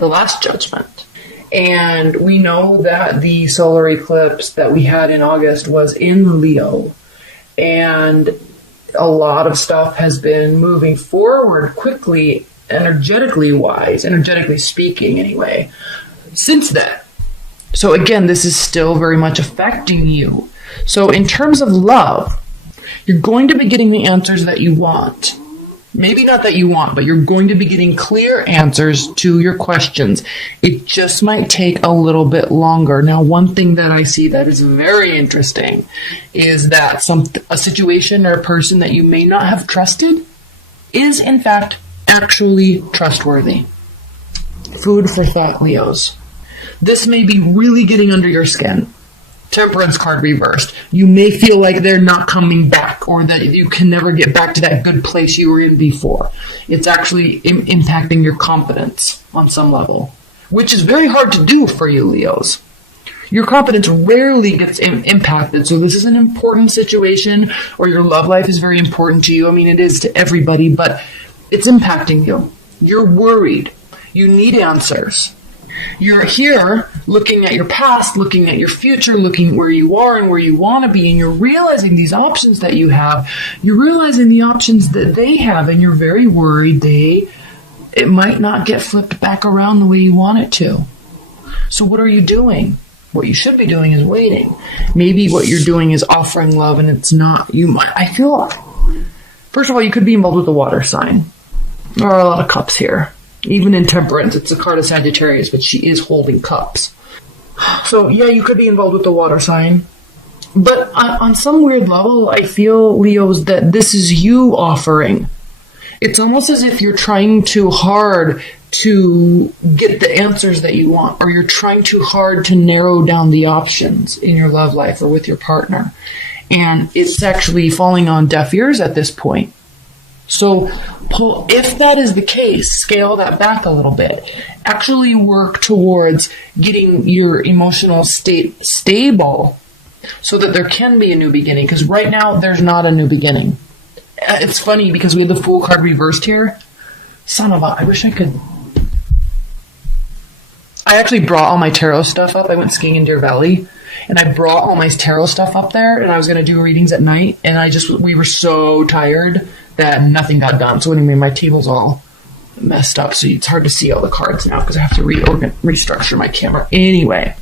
the last judgment. And we know that the solar eclipse that we had in August was in Leo. And a lot of stuff has been moving forward quickly, energetically speaking anyway, since then. So again, this is still very much affecting you. So in terms of love, you're going to be getting the answers that you want. Maybe not that you want, but you're going to be getting clear answers to your questions. It just might take a little bit longer. Now, one thing that I see that is very interesting is that a situation or a person that you may not have trusted is, in fact, actually trustworthy. Food for thought, Leos. This may be really getting under your skin. Temperance card reversed. You may feel like they're not coming back, or that you can never get back to that good place you were in before. It's actually impacting your confidence on some level, which is very hard to do for you, Leos. Your confidence rarely gets impacted, so this is an important situation, or your love life is very important to you. I mean, it is to everybody, but it's impacting you. You're worried. You need answers. You're here looking at your past, looking at your future, looking where you are and where you want to be, and you're realizing these options that you have. You're realizing the options that they have, and you're very worried it might not get flipped back around the way you want it to. So what are you doing? What you should be doing is waiting. Maybe what you're doing is offering love, and it's not. First of all, you could be involved with a water sign. There are a lot of cups here. Even in Temperance, it's a card of Sagittarius, but she is holding cups. So, yeah, you could be involved with the water sign. But on some weird level, I feel, Leos, that this is you offering. It's almost as if you're trying too hard to get the answers that you want, or you're trying too hard to narrow down the options in your love life or with your partner. And it's actually falling on deaf ears at this point. So if that is the case, scale that back a little bit. Actually work towards getting your emotional state stable so that there can be a new beginning. Because right now, there's not a new beginning. It's funny because we have the Fool card reversed here. I wish I could. I actually brought all my tarot stuff up. I went skiing in Deer Valley. And I brought all my tarot stuff up there. And I was going to do readings at night. And we were so tired that nothing got done. So anyway, my table's all messed up, so it's hard to see all the cards now because I have to restructure my camera. Anyway,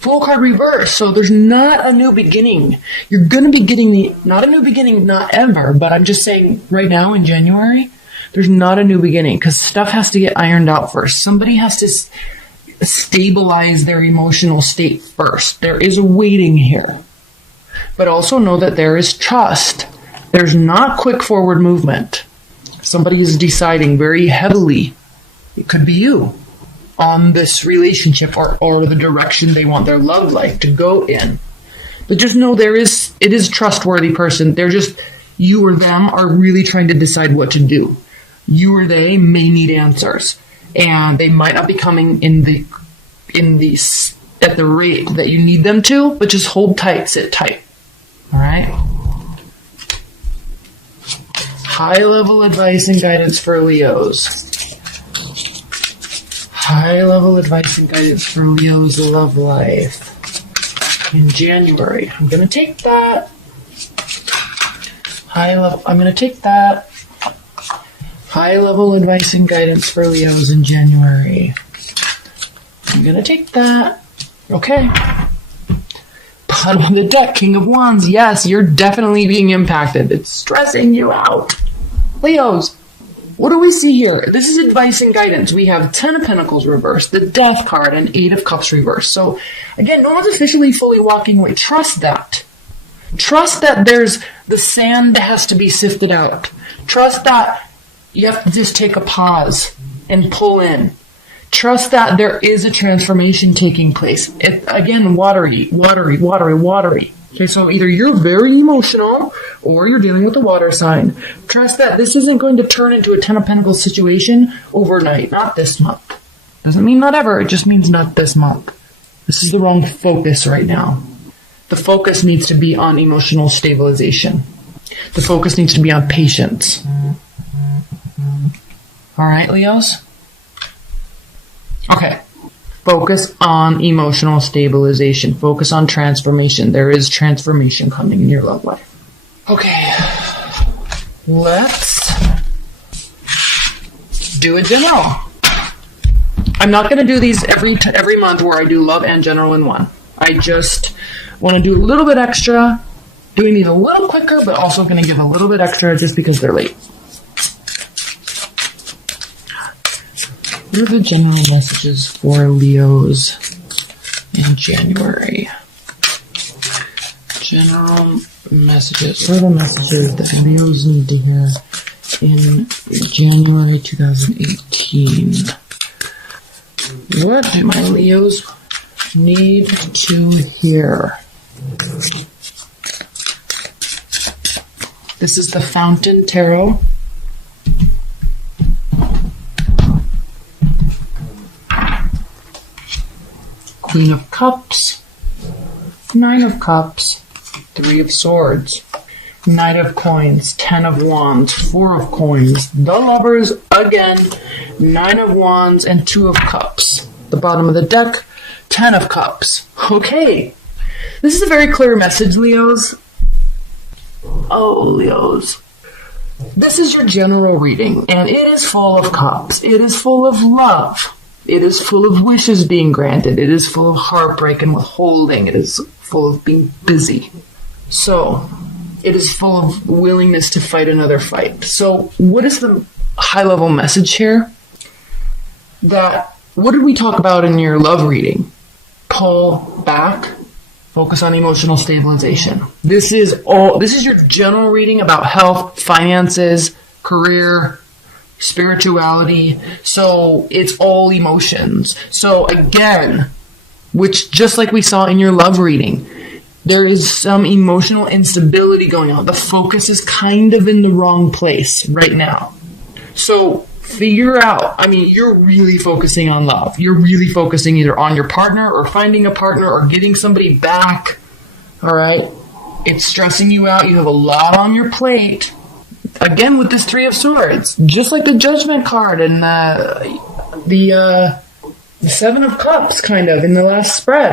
Fool card reverse. So there's not a new beginning. You're going to be getting not a new beginning, not ever, but I'm just saying right now in January, there's not a new beginning because stuff has to get ironed out first. Somebody has to stabilize their emotional state first. There is a waiting here. But also know that there is trust. There's not quick forward movement. Somebody is deciding very heavily, it could be you, on this relationship or the direction they want their love life to go in. But just know it is a trustworthy person. They're just, you or them are really trying to decide what to do. You or they may need answers. And they might not be coming at the rate that you need them to, but just hold tight, sit tight. All right? High-level advice and guidance for Leos. High-level advice and guidance for Leo's love life in January. I'm going to take that. I'm going to take that. High-level advice and guidance for Leos in January. I'm going to take that. Okay. Bottom of the deck, King of Wands. Yes, you're definitely being impacted. It's stressing you out. Leos, what do we see here? This is advice and guidance. We have 10 of Pentacles reversed, the Death card, and 8 of Cups reversed. So, again, no one's officially fully walking away. Trust that. Trust that the sand has to be sifted out. Trust that you have to just take a pause and pull in. Trust that there is a transformation taking place. Again, watery. Okay, so either you're very emotional or you're dealing with a water sign. Trust that this isn't going to turn into a 10 of Pentacles situation overnight, not this month. Doesn't mean not ever, it just means not this month. This is the wrong focus right now. The focus needs to be on emotional stabilization. The focus needs to be on patience. All right, Leos? Okay. Focus on emotional stabilization. Focus on transformation. There is transformation coming in your love life. Okay. Let's do a general. I'm not going to do these every month where I do love and general in one. I just want to do a little bit extra, doing these a little quicker, but also going to give a little bit extra just because they're late. What are the general messages for Leos in January? General messages. What are the messages that Leos need to hear in January 2018? What do my Leos need to hear? This is the Fountain Tarot. Queen of Cups, Nine of Cups, Three of Swords, Knight of Coins, Ten of Wands, Four of Coins, the Lovers again, Nine of Wands, and Two of Cups. The bottom of the deck, Ten of Cups. Okay, this is a very clear message, Leos. Oh, Leos. This is your general reading, and it is full of cups. It is full of love. It is full of wishes being granted. It is full of heartbreak and withholding. It is full of being busy. So, it is full of willingness to fight another fight. So, what is the high-level message here? What did we talk about in your love reading? Pull back. Focus on emotional stabilization. This is your general reading about health, finances, career, spirituality. So it's all emotions. So again, which just like we saw in your love reading, there is some emotional instability going on. The focus is kind of in the wrong place right now. So figure out, you're really focusing on love. You're really focusing either on your partner or finding a partner or getting somebody back. All right. It's stressing you out. You have a lot on your plate. Again, with this Three of Swords, just like the Judgment card and the Seven of Cups, kind of, in the last spread.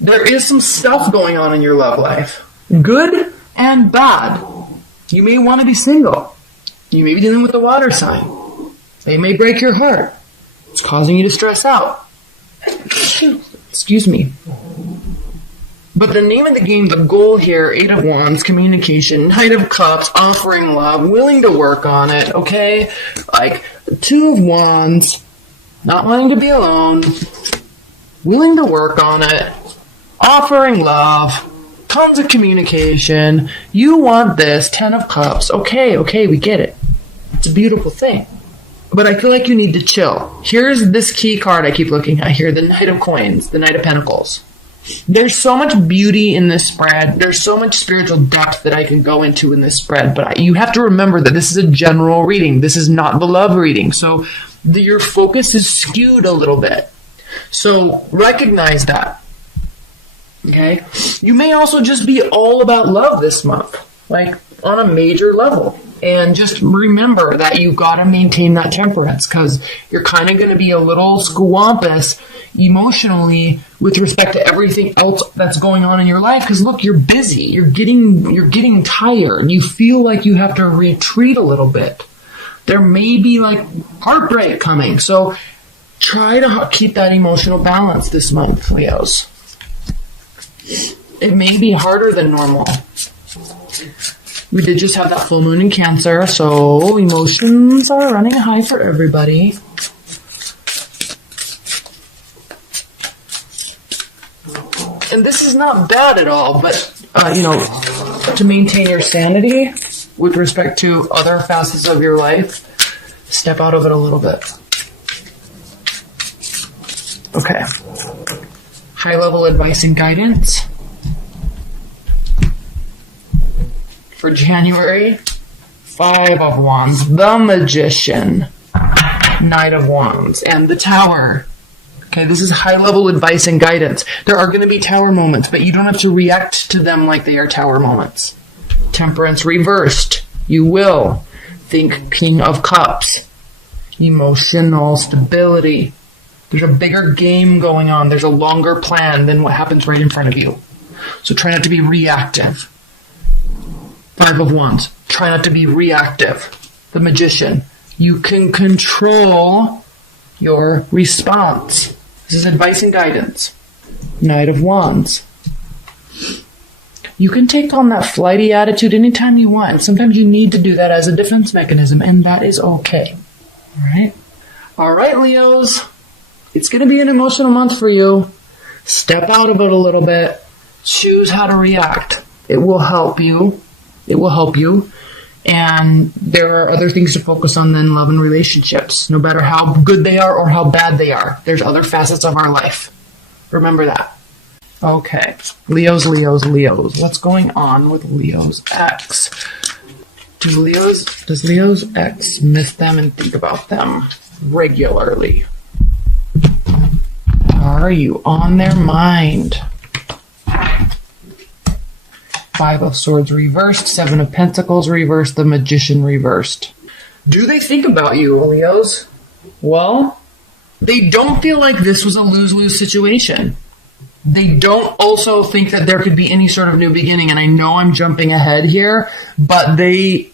There is some stuff going on in your love life. Good and bad. You may want to be single. You may be dealing with the water sign. They may break your heart. It's causing you to stress out. Excuse me. But the name of the game, the goal here, Eight of Wands, communication, Knight of Cups, offering love, willing to work on it, okay? Like, Two of Wands, not wanting to be alone, willing to work on it, offering love, tons of communication, you want this, Ten of Cups, okay, we get it. It's a beautiful thing. But I feel like you need to chill. Here's this key card I keep looking at here, the Knight of Coins, the Knight of Pentacles. There's so much beauty in this spread. There's so much spiritual depth that I can go into in this spread. But you have to remember that this is a general reading. This is not the love reading. So your focus is skewed a little bit. So recognize that. Okay? You may also just be all about love this month. Like on a major level. And just remember that you've got to maintain that temperance because you're kind of going to be a little squampus emotionally with respect to everything else that's going on in your life. Because look, you're busy. You're getting tired. You feel like you have to retreat a little bit. There may be like heartbreak coming. So try to keep that emotional balance this month, Leos. It may be harder than normal. We did just have that full moon in Cancer, so emotions are running high for everybody. And this is not bad at all, but, to maintain your sanity with respect to other facets of your life, step out of it a little bit. Okay. High-level advice and guidance. For January, Five of Wands, the Magician, Knight of Wands, and the Tower. Okay, this is high-level advice and guidance. There are going to be Tower moments, but you don't have to react to them like they are Tower moments. Temperance reversed. You will. Think King of Cups. Emotional stability. There's a bigger game going on. There's a longer plan than what happens right in front of you. So try not to be reactive. 5 of Wands. Try not to be reactive. The Magician. You can control your response. This is advice and guidance. Knight of Wands. You can take on that flighty attitude anytime you want. Sometimes you need to do that as a defense mechanism, and that is okay. All right? All right, Leos. It's going to be an emotional month for you. Step out of it a little bit. Choose how to react. It will help you. It will help you. And there are other things to focus on than love and relationships. No matter how good they are or how bad they are, there's other facets of our life. Remember that. Okay. Leos. What's going on with Leo's ex? Does Leo's ex miss them and think about them regularly? Are you on their mind? 5 of Swords reversed, 7 of Pentacles reversed, the Magician reversed. Do they think about you, Leos? Well, they don't feel like this was a lose-lose situation. They don't also think that there could be any sort of new beginning, and I know I'm jumping ahead here, but they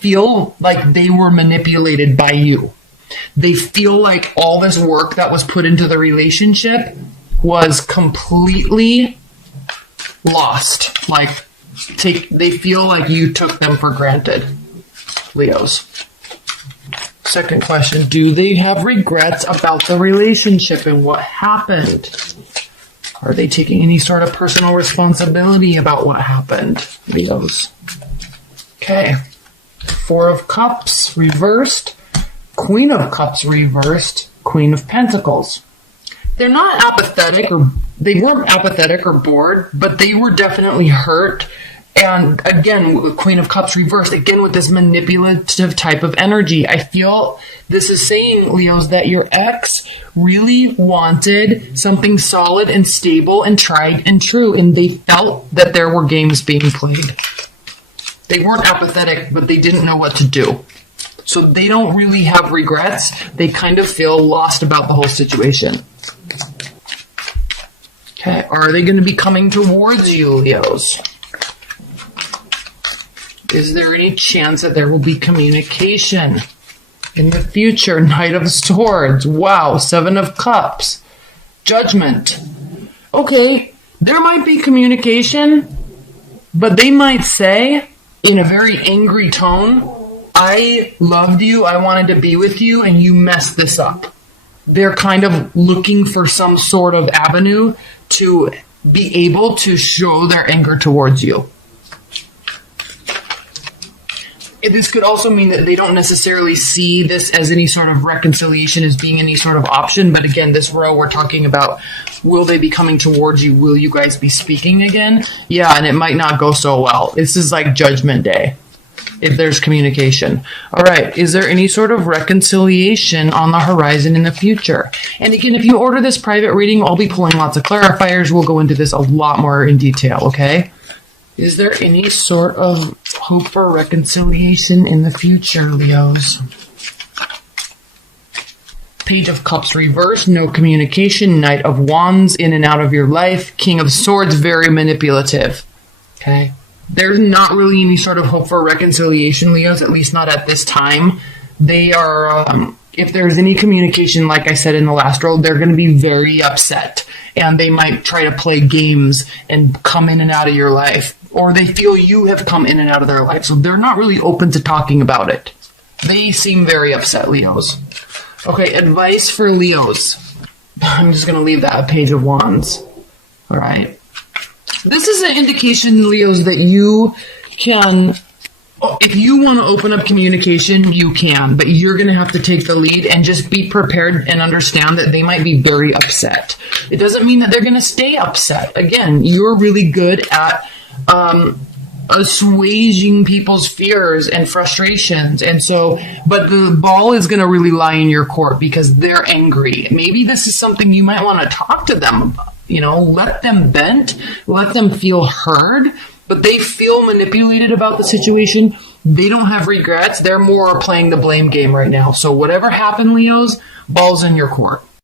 feel like they were manipulated by you. They feel like all this work that was put into the relationship was completely lost. They feel like you took them for granted, Leos. Second question, do they have regrets about the relationship and what happened? Are they taking any sort of personal responsibility about what happened, Leos? Okay. 4 of Cups reversed, Queen of Cups reversed, Queen of Pentacles. They're not apathetic, or they weren't apathetic or bored, but they were definitely hurt. And again, with Queen of Cups reversed, again with this manipulative type of energy, I feel this is saying, Leos, that your ex really wanted something solid and stable and tried and true, and they felt that there were games being played. They weren't apathetic, but they didn't know what to do. So they don't really have regrets. They kind of feel lost about the whole situation. Okay, are they going to be coming towards you, Leos? Is there any chance that there will be communication in the future? Knight of Swords. Wow. 7 of Cups. Judgment. Okay, there might be communication, but they might say in a very angry tone, I loved you, I wanted to be with you, and you messed this up. They're kind of looking for some sort of avenue to be able to show their anger towards you. This could also mean that they don't necessarily see this as any sort of reconciliation as being any sort of option. But again, this row we're talking about, will they be coming towards you? Will you guys be speaking again? Yeah, and it might not go so well. This is like Judgment Day, if there's communication. All right, is there any sort of reconciliation on the horizon in the future? And again, if you order this private reading, I'll be pulling lots of clarifiers. We'll go into this a lot more in detail, okay? Is there any sort of hope for reconciliation in the future, Leos? Page of Cups reversed, no communication. Knight of Wands, in and out of your life. King of Swords, very manipulative. Okay? There's not really any sort of hope for reconciliation, Leos, at least not at this time. They are, if there's any communication, like I said in the last roll, they're going to be very upset. And they might try to play games and come in and out of your life. Or they feel you have come in and out of their life. So they're not really open to talking about it. They seem very upset, Leos. Okay, advice for Leos. I'm just going to leave that Page of Wands. All right. This is an indication, Leos, that you can, if you want to open up communication, you can, but you're going to have to take the lead and just be prepared and understand that they might be very upset. It doesn't mean that they're going to stay upset. Again, you're really good at assuaging people's fears and frustrations, and so, but the ball is going to really lie in your court because they're angry. Maybe this is something you might want to talk to them about. Let them vent, let them feel heard, but they feel manipulated about the situation. They don't have regrets. They're more playing the blame game right now. So whatever happened, Leos, ball's in your court.